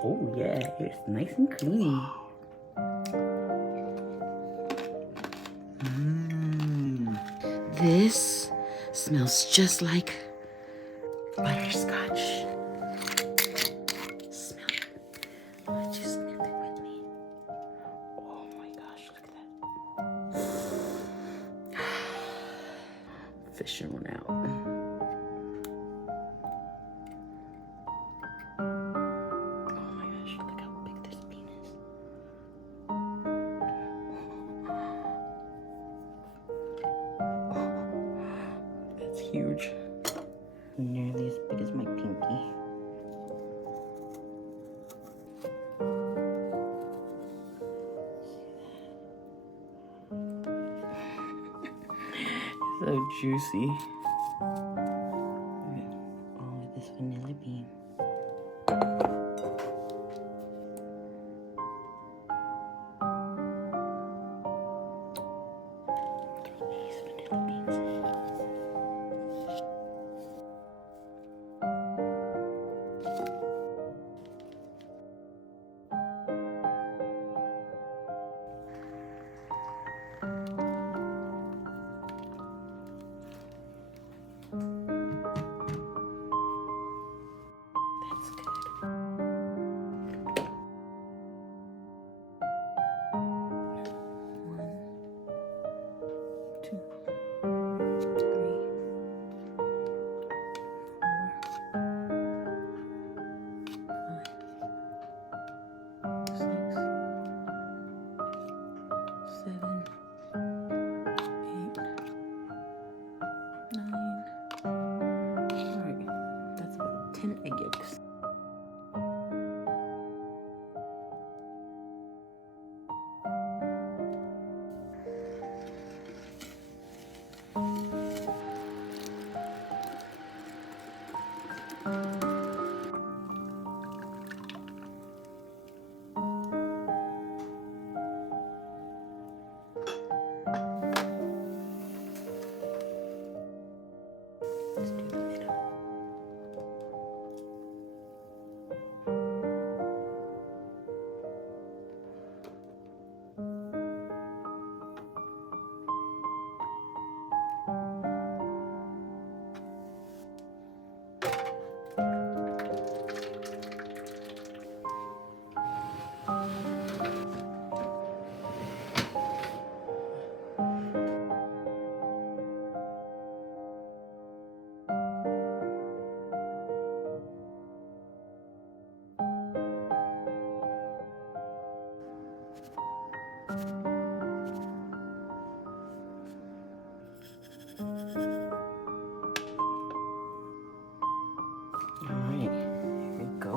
Oh yeah, it's nice and clean. This smells just like butterscotch. Smell it. I'll let you sniff it with me. Oh my gosh, look at that. Fishing one out. Oh my gosh, look how big this bean is. That's huge. Nearly as big as my pinky. So juicy. Oh, this vanilla bean. Throw these vanilla beans in. That's good. One, two, three, 4, 5, 6, 7, 8, 9. Alright, that's about 10 egg yolks. Let's do the middle. Alright, here we go.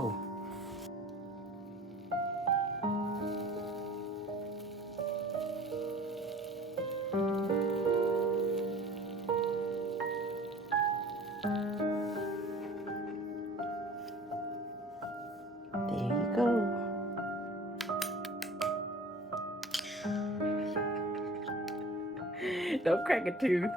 There you go. Don't crack a tooth.